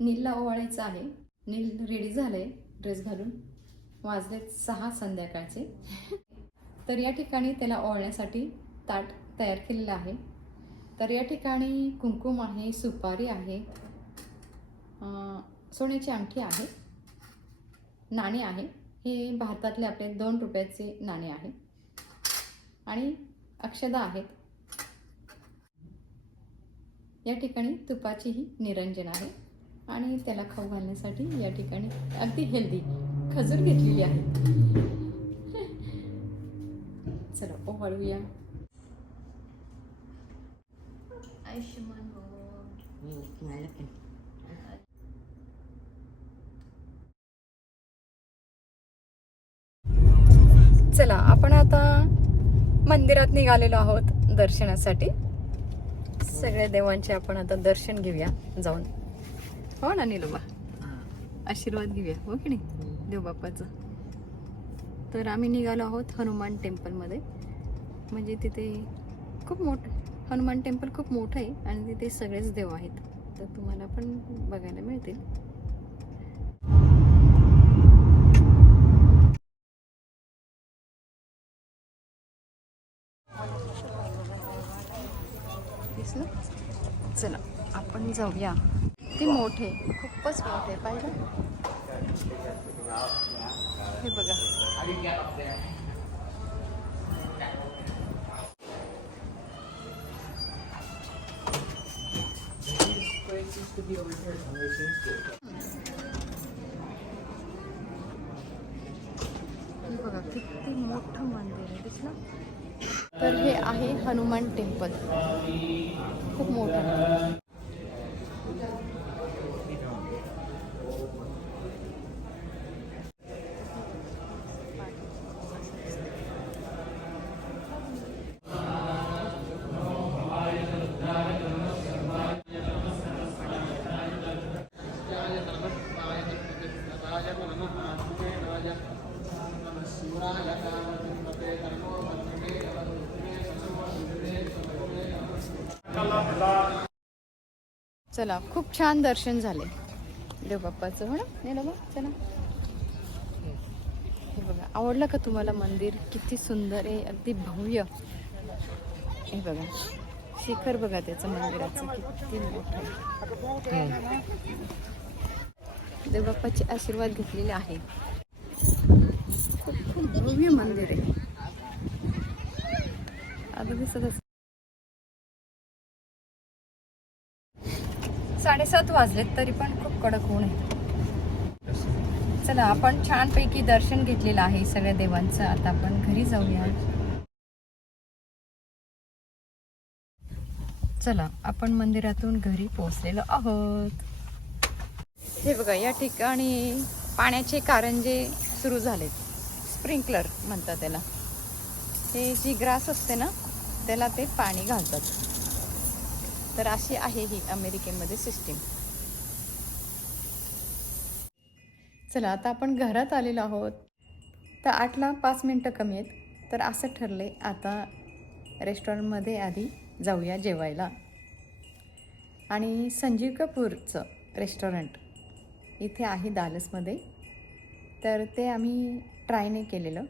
नीलला ओवाळायचं आहे नील रेडी झालंय ड्रेस घालून. वाजले सहा संध्याकाळचे. तर या ठिकाणी त्याला ओवाळण्यासाठी ताट तयार केलेलं आहे. तर या ठिकाणी कुंकुम आहे सुपारी आहे सोन्याची अंगठी आहे नाणे आहे. हे भारतातले आपले दोन रुपयाचे नाणे आहे. आणि अक्षदा आहेत. या ठिकाणी तुपाचीही निरंजन आहे. आणि त्याला खाऊ घालण्यासाठी या ठिकाणी अगदी हेल्दी खजूर घेतलेली आहे. चला ओवाळूया. आयुष्यमान हो. पण. चला आपण आता मंदिरात निघालेलो आहोत दर्शनासाठी. सगळ्या देवांचे आपण आता दर्शन घेऊया जाऊन. हो ना निलोबा आशीर्वाद घेऊया. हो की नाही? देवबाप्पाचं तर आम्ही निघालो आहोत हनुमान टेम्पलमध्ये. म्हणजे तिथे खूप मोठं हनुमान टेम्पल खूप मोठं आहे आणि तिथे सगळेच देव आहेत. तर तुम्हाला पण बघायला मिळतील. दिसलं चला आपण जाऊया. ते मोठे. खूपच मोठे पाहिलं? हे बघा. हे बघा किती मोठं मंदिर आहे दिसलं? तर हे आहे हनुमान टेम्पल. खूप मोठं. चला खूप छान दर्शन झाले. देवबाप्पाचं हो ना नेलं चला. हे बघा आवडलं का तुम्हाला मंदिर? किती सुंदर आहे अगदी भव्य. हे बघा शिखर बघा त्याचं मंदिराचं किती मोठं आहे. देवबाप्पाचे आशीर्वाद घेतलेले आहे. खूप खूप भव्य मंदिर आहे. आता दिसत साडेसात वाजलेत तरी पण खूप कडक ऊन आहे. चला आपण छानपैकी दर्शन घेतलेलं आहे सगळ्या देवांचं. आता आपण घरी जाऊया. चला आपण मंदिरातून घरी पोहोचलेलो आहोत. हे बघा या ठिकाणी पाण्याचे कारंजे सुरू झालेत. स्प्रिंकलर म्हणतात त्याला. हे जी ग्रास असते ना त्याला ते पाणी घालतात. तर अशी आहे ही अमेरिकेमध्ये सिस्टीम चला आता आपण घरात आलेलो आहोत. तर आठला पाच मिनटं कमी आहेत. तर असं ठरले आता रेस्टॉरंटमध्ये आधी जाऊया जेवायला. आणि संजीव कपूरचं रेस्टॉरंट इथे आहे दालसमध्ये. तर ते आम्ही ट्राय नाही केलेलं.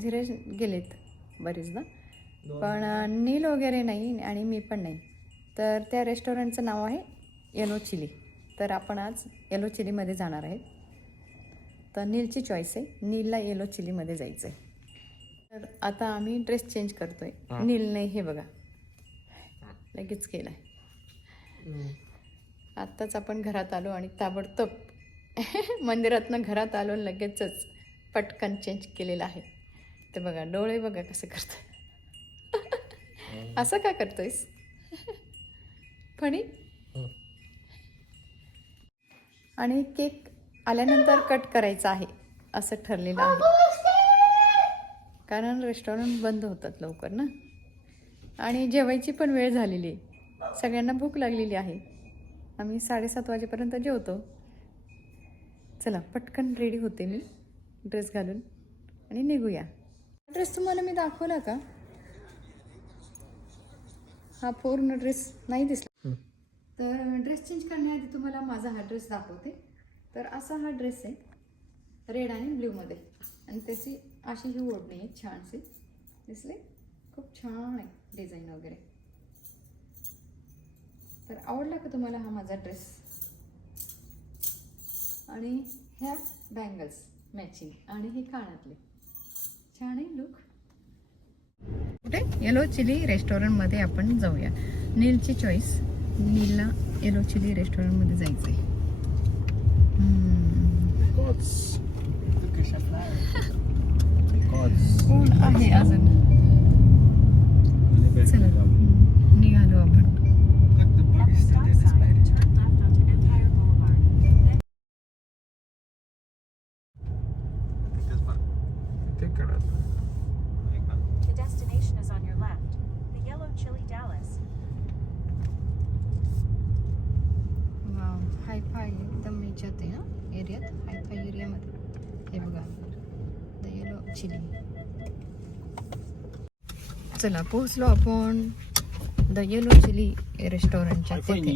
धीरज गेलेत बरेचदा. पण नील वगैरे नाही आणि मी पण नाही. तर त्या रेस्टॉरंटचं नाव आहे येलो चिली तर आपण आज येलो चिलीमध्ये जाणार आहेत. तर नीलची चॉईस आहे. नीलला येलो चिलीमध्ये जायचं आहे तर आता आम्ही ड्रेस चेंज करतोय. नीलने हे बघा. लगेच केलं आहे आत्ताच आपण घरात आलो आणि ताबडतोब मंदिरातनं घरात आलो लगेचच पटकन चेंज केलेलं आहे. ते बघा डोळे बघा कसं करतोय. असं का करतोयस? फणी आणि केक आल्यानंतर कट करायचा आहे असं ठरलेलं आहे. कारण रेस्टॉरंट बंद होतात लवकर ना. आणि जेवायची पण वेळ झालेली आहे. सगळ्यांना भूक लागलेली आहे. आम्ही साडेसात वाजेपर्यंत जेवतो. चला पटकन रेडी होते मी. ड्रेस घालून. आणि निघूया. ड्रेस तुम्हाला मी दाखवला का? हा पूर्ण ड्रेस नाही दिसला. तर ड्रेस चेंज करण्याआधी तुम्हाला माझा हा ड्रेस दाखवते. तर असा हा ड्रेस आहे रेड आणि ब्ल्यूमध्ये आणि त्याची अशी ही ओढणी आहे छानशी. दिसले? खूप छान आहे डिझाईन वगैरे. तर आवडला का तुम्हाला हा माझा ड्रेस आणि ह्या बँगल्स मॅचिंग आणि हे कानातले छान आहे लुक कुठे? येलो चिली रेस्टॉरंटमध्ये आपण जाऊया. नीलची चॉईस नीलला येलो चिली रेस्टॉरंटमध्ये जायचं आहे. कोण आहे अजून? चला निघालो आपण. चिली चला पोहोचलो आपण द येलो चिली रेस्टॉरंटच्या तिथे.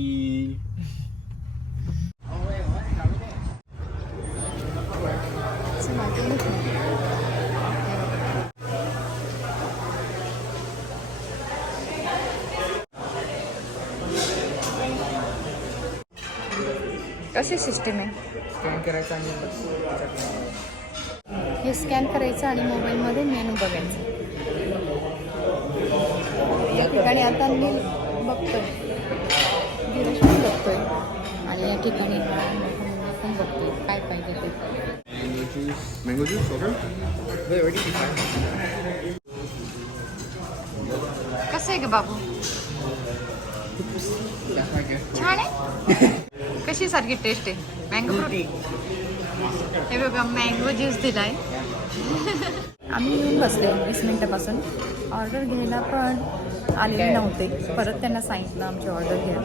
कशी सिस्टीम आहे? हे स्कॅन करायचं आणि मोबाईलमध्ये मेनू बघायचं. या ठिकाणी आता मी बघतोय. पण बघतोय. आणि या ठिकाणी पण बघतोय. काय पाहिजे ते. कसं आहे ग बाबू. छान आहे? कशी सारखी टेस्ट आहे? मँगो फ्रूट हे बघा मँगो ज्यूस दिलाय. आम्ही येऊन बसले वीस मिनिटापासून. ऑर्डर घ्यायला पण आलेले नव्हते. परत त्यांना सांगितलं आमची ऑर्डर घ्या.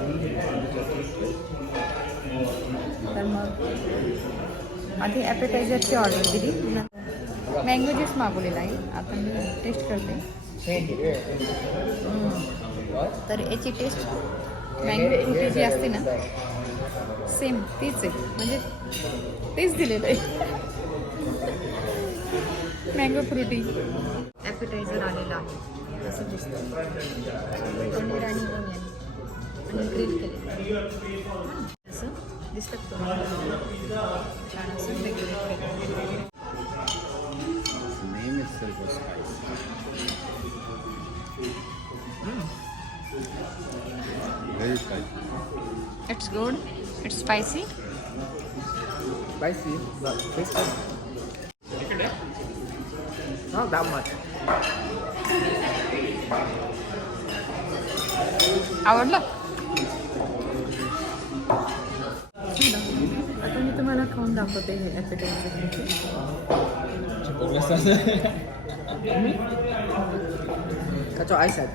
तर मग आधी ॲपेटायझरची ऑर्डर दिली. मँगो ज्यूस मागवलेला आहे. आता मी टेस्ट करते. तर याची टेस्ट मँगो फ्रुटी जी असते ना सेम तीच आहे. म्हणजे तेच दिलेलं आहे. मँगो फ्रुटी ॲपेटायझर आलेलं आहे. असं दिसतं. पनीर आणि ओनियन आणि ग्रिल केले असं दिसतं तुम्हाला? छान असं डेकोरेट केलं The name itself was spicy. Very spicy. It's good it's spicy Spicy, but tasty. Not that much. आवडलं आता मी तुम्हाला खाऊन दाखवते हे ॲपेटायझर That's what I said.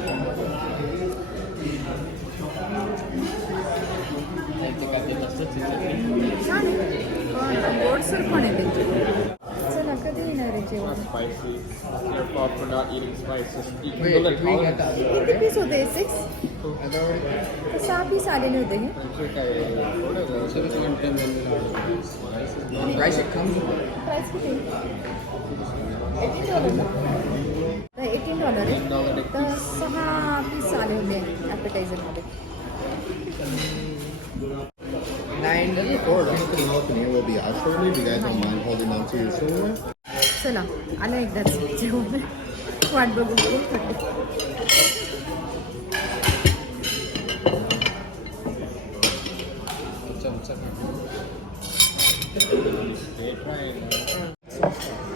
छान आहे पण गोडसर पण आहे ते चला कधी येणार आहे जेवण Spicy. Your fault for not eating spices. Wait, like we all got of that. किती पीस होते सिक्स I've already. सहा पीस आलेले होते हे uh, किती एटीन डॉलर एटीन डॉलर आहे तर सहा पीस आले होते ॲपेटायझरमध्ये चला आलं एकदाच. जेवण. वाट बघू.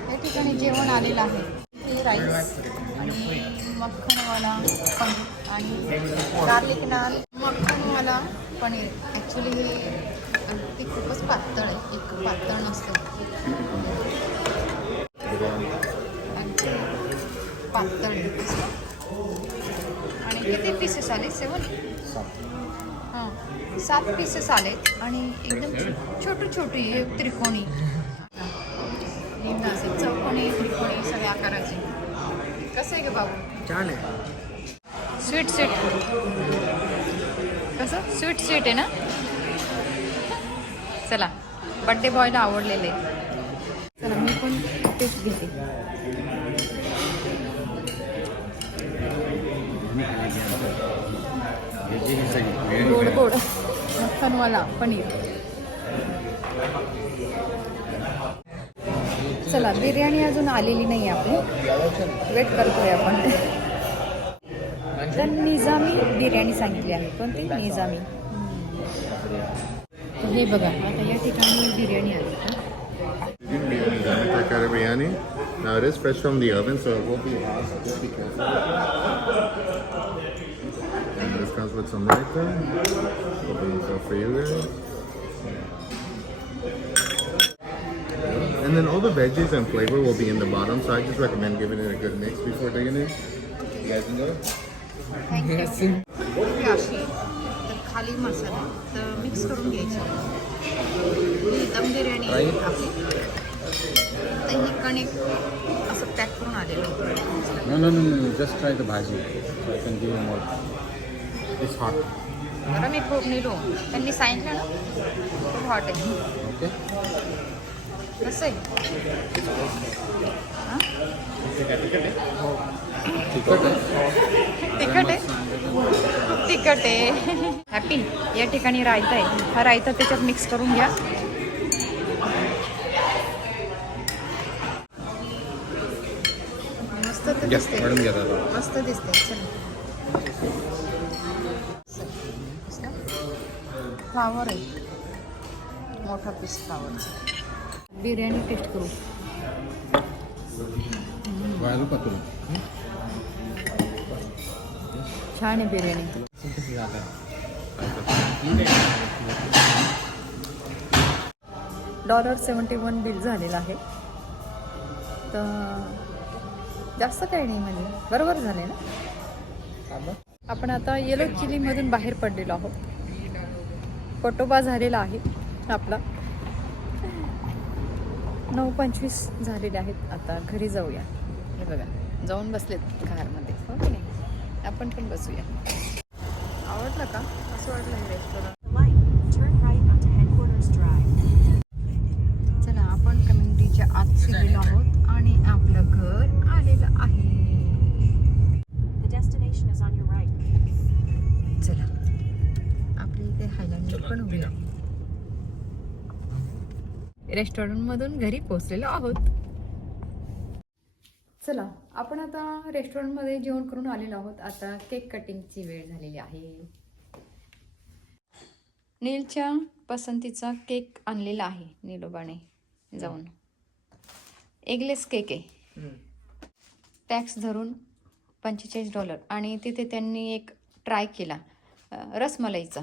या ठिकाणी जेवण आलेलं आहे. हे राईस आणि मक्खनवाला पनीर आणि गार्लिक नान मक्खनवाला पनीर. ॲक्च्युली अगदी खूपच पातळ आहे. एक पातळ नसतं. पातळ आहे असं. आणि किती पीसेस आले? सेवन हां. सात पीसेस आलेत आणि एकदम छोटी छोटी त्रिकोणी. असेल चौकोनी त्रिकोणी सगळ्या आकाराचे. कसं आहे ग बाबू? John it. स्वीट स्वीट कसं? स्वीट स्वीट आहे ना? चला बड्डे बॉयला आवडलेले. चला मी पण टेस्ट घेते. गोड गोड. मक्खनवाला पनीर. चला बिर्याणी अजून आलेली नाही आपली. वेट करतोय आपण. तर निजामी बिर्याणी सांगितली आहे. कोणती? निजामी. हे बघा आता या ठिकाणी बिर्याणी आली का Chicken biryani, lemon teriyaki biryani. Now it is fresh from the oven, so it will be hot. So just be careful. And this comes with some raita. Open this up for you guys. And then all the veggies and flavor will be in the bottom, so I just recommend giving it a good mix before digging in. You guys enjoy? Thank you अशी खाली मसाला तर mix करून घ्यायची. ही दम बिर्याणी आपली तर ही कणिक असं पॅक करून आलेलं can give you more. It's hot. बरं मी खूप निलो त्यांनी सांगितलं ना खूप हॉट आहे. Okay? कसं आहे? हां? तिखट आहे? तिखट आहे. हॅपी या ठिकाणी रायता आहे. हा रायता त्याच्यात मिक्स करून घ्या. मस्त दिसते. मस्त दिसते चल. फ्लावर आहे. मोठा पीस फ्लावरचा बिर्याणी टेस्ट करू. छान आहे biryani. Dollar seventy one bill झालेलं आहे. तर जास्त काही नाही म्हणजे. बरोबर झाले ना? आपण आता येलो चिलीमधून बाहेर पडलेलो आहोत. कोटोबा झालेला आहे आपला. नऊ पंचवीस झालेले आहेत. आता घरी जाऊया. हे बघा जाऊन बसलेत कारमध्ये हो नाही? आपण पण बसूया. आवडलं का? असं वाटलं हे restaurant The light, turn right onto Headquarters Drive. चला आपण कम्युनिटीच्या आत शिरलेलो आहोत आणि आपलं घर आलेलं आहे. The destination is on your right. चला आपल्या इथे हायलँड पण उभी आहे रेस्टॉरंट मधून घरी पोहोचलेलो आहोत. चला आपण आता रेस्टॉरंटमध्ये जेवण करून आलेलो आहोत. आता केक कटिंगची वेळ झालेली आहे. नीलच्या पसंतीचा केक आणलेला आहे नीलोबाने जाऊन. एगलेस केक आहे. टॅक्स धरून पंचेचाळीस डॉलर आणि तिथे त्यांनी एक ट्राय केला. रसमलाईचा.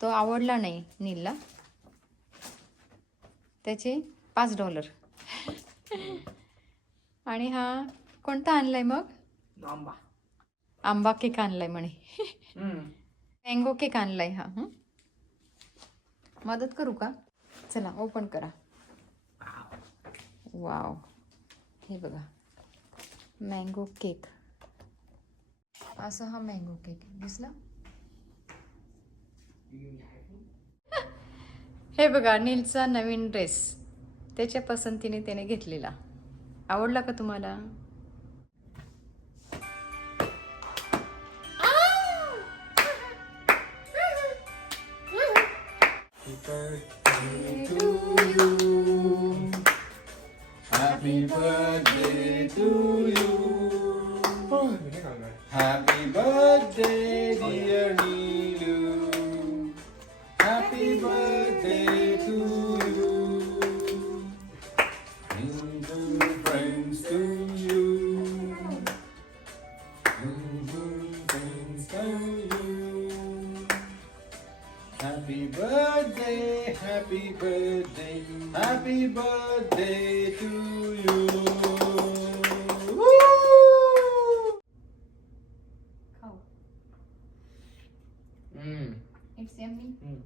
तो आवडला नाही नीलला. त्याचे पाच डॉलर आणि हा कोणता आणलाय मग? आंबा. आंबा केक आणलाय म्हणे. मँगो केक आणलाय हा हं? मदत करू का? चला ओपन करा. वाव. हे बघा. Mango cake. असा हा मँगो केक. दिसला? हे बघा नीलचा नवीन ड्रेस. त्याच्या पसंतीने त्याने घेतलेला. आवडला का तुम्हाला? Happy birthday, happy birthday, happy birthday to you. খাও hmm it's yummy hmm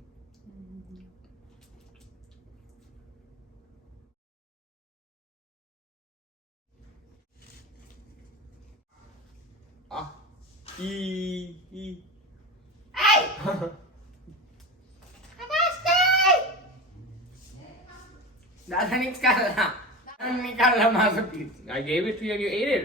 E. दादानीच काढला मी काढला माझं piece I gave it to you and you ate it.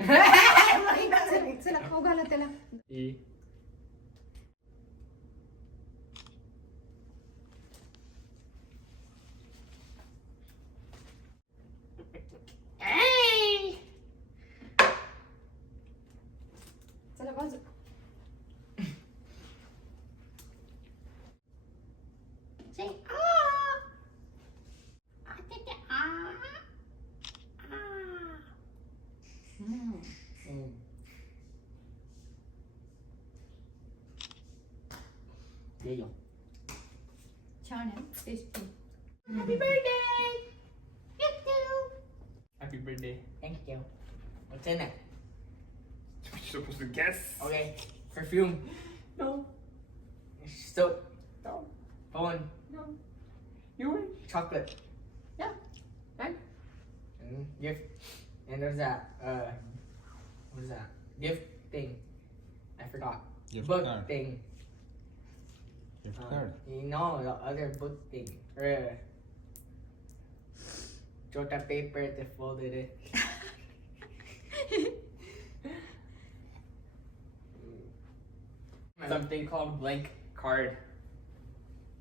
돼요. 저는 테스트. Happy birthday. Thank you. Happy birthday. Thank you. What's in it? You're supposed to guess. Okay. Perfume. No. Soap. No. Phone. No. You win. Chocolate. Yeah. Right. And gift. And there's that. Uh, what is that? Gift thing. I forgot. Gift Book thing. Uh. You know the other book thing. Er, wrote a paper, they folded it. Something called blank card.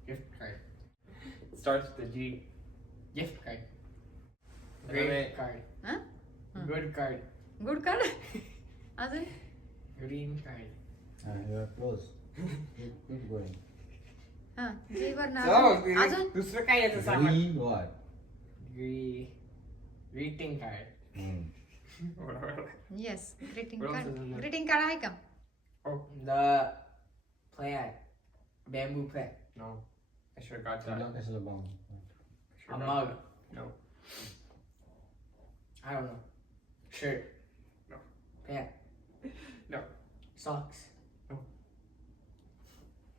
Gift card. Starts with a G. Gift card. Great card. Huh? Hmm. Good card. Good card? As in? Green card. Ah, you are close. Keep going. हा जीवर ना So, अजून अजून दुसरं काय याचं सामान? Green what? Gre- greeting card. Hmm. Yes greeting What else card is in there? Greeting card आहे का The plant. Bamboo plant. No. I should have got that. Tulang kasi labang. A mug. No. I don't know. Shirt. No. Pant. No. Socks. You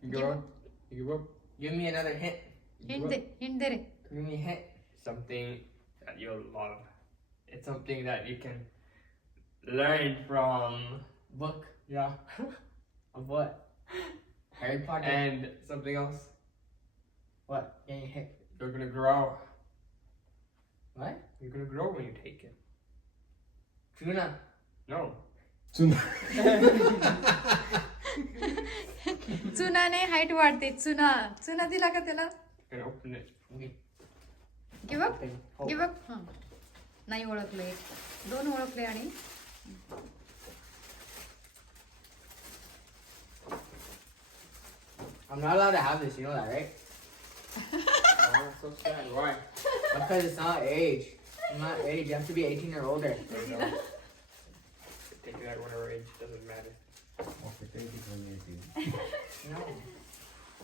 Give give up. You wrote. Give me another hint. Hint. Hint. Give me a hint. Something that you'll love. It's something that you can learn from book. Yeah. of what? Harry Potter. And something else. what? Any hint? You're gonna grow. What? You're gonna grow when you take it. Tuna. No. Tuna. चुनाने height वाढते चुना चुना दिला का त्याला You're gonna open it. Okay. Give up Open. Oh. Give up हां नाही ओळखले दोन ओळखले आणि I'm not allowed to have this. You know that, right? Oh, so sad. Why? Because it's not age. I'm not age. You have to be 18 or older. I don't know. Take it at whatever age, doesn't matter.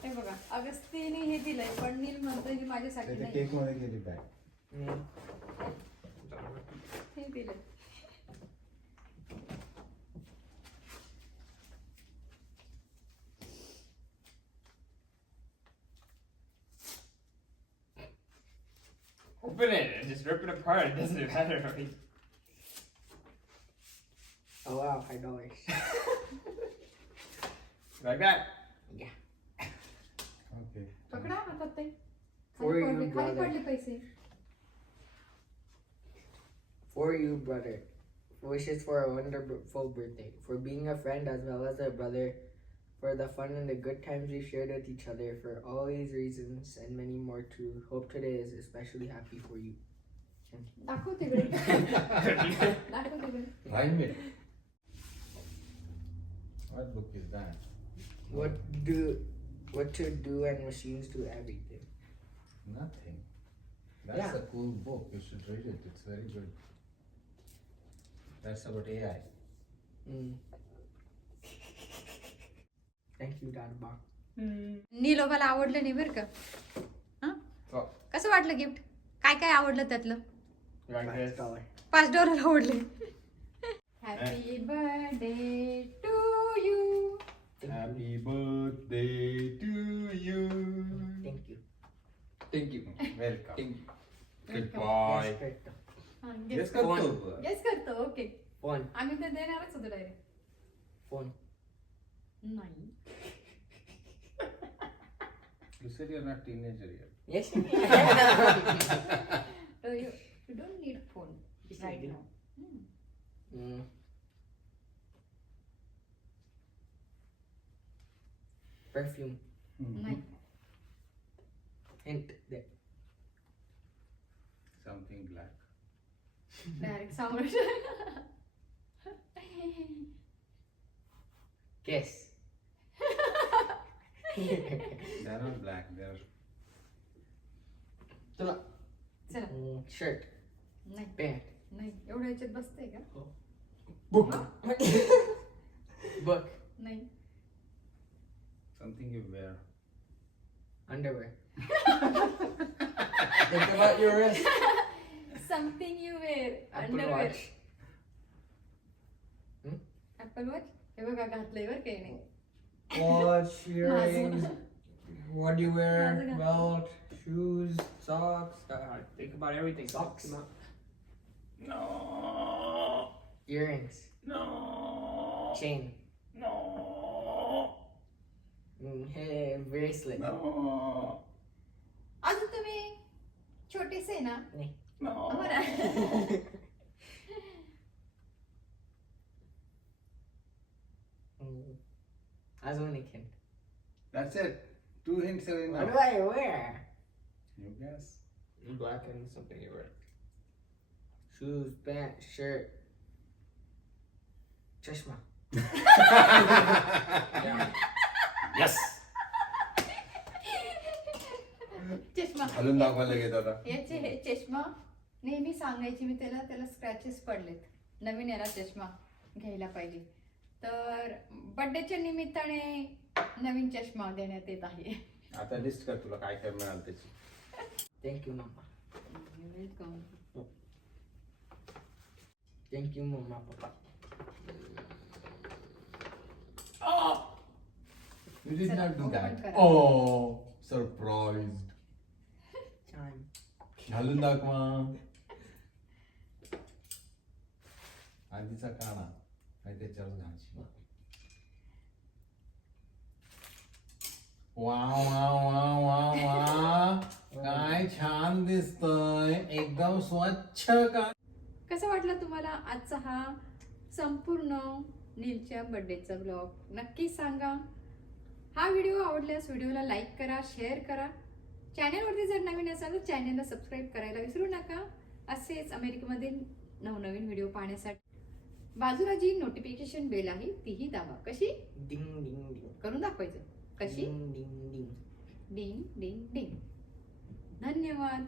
हे बघा अगस्तीने हे दिलंय पण नील म्हणतोय की माझ्यासाठी त्याच्या नाही केक मध्ये गेली बॅग Mm. हे दिलंय Open it and just rip it apart. It doesn't matter. Right? Oh wow, five dollars. Like that. Okay पकडा हातात ते For खाली you, पडले खाली brother. पडले पैसे For you, brother. Wishes for a wonderful birthday. For being a friend as well as a brother. For the fun and the good times we shared with each other. For all these reasons and many more too. Hope today is especially happy for you. दाखव तिकडे दाखव तिकडे Prime it. What book is that? What do what to do and machines do everything. Nothing. That's Yeah. a cool book. You should read it. It's very good. That's about AI. Mm. Thank you, Dad Bob. नीलोबाला आवडलं नाही बरं का हं? हो. कसं वाटलं gift काय काय आवडलं त्यातलं this. dollar. पाच डॉलर आवडले happy birthday to you Happy birthday to you. Thank you. Thank you. Welcome. Thank you. Goodbye. Yes, correct. Yes, Phone. करतो. गेस करतो ओके Phone. आम्ही तर देणारच होतो डायरेक्ट Phone. नाही You said you're not teenager yet. Yes. You don't need phone Yes, I right do. Now Mm. Perfume. नाही Hint there. Something black. Direct समोर Guess. They're not black. They're Tula. चला Mm, shirt. नाही Pant. नाही एवढ्या याच्यात बसतंय का Book. Book. नाही something you wear. Underwear. Think about your wrist. Something you wear Apple underwear Watch. Apple watch हे बघा घातलंय बरं काही नाही Watch, earrings. What do you wear? Mazga. Belt, shoes, socks. Uh, think about everything. Socks. No. Earrings. No. Chain. No. Mm, hey, bracelet. No. अजून तुम्ही छोटेसे आहे ना नाही. No. बरं. Mm. Azunik hint. That's it. Two hints are What enough. do I wear? You guess. Black and something you wear. Shoes, pants, shirt. Chashma. Yes. चष्मा. घालून दाखवा लगेच आता. याचे हे चष्मा नेहमी सांगायची मी त्याला त्याला स्क्रॅचेस पडलेत. नवीन याला चष्मा घ्यायला पाहिजे. तर बड्डेच्या निमित्ताने नवीन चष्मा देण्यात येत आहे. आता लिस्ट कर तुला काय काय मिळालं त्याची. You, Mama. Welcome you, Mama, Papa. You did not do that. Oh, surprised. घालून दाखवा आधीचा काना काय त्याच्यावर घालची वा वा वा वा वा काय छान दिसतय एकदम स्वच्छ का कसं वाटलं तुम्हाला आजचा हा संपूर्ण नीलच्या बड्डेचा ब्लॉग नक्की सांगा. हा व्हिडिओ आवडल्यास व्हिडिओला लाईक करा शेअर करा. चॅनलवरती जर नवीन असाल तर चॅनलला सबस्क्राईब करायला विसरू नका. असेच अमेरिकेमधील नवनवीन व्हिडिओ पाहण्यासाठी. बाजूला जी नोटिफिकेशन बेल आहे तीही दाबा. कशी? Ding, ding. करून दाखवायचं. कशी? Ding, ding, ding. डिंग डिंग डिंग धन्यवाद.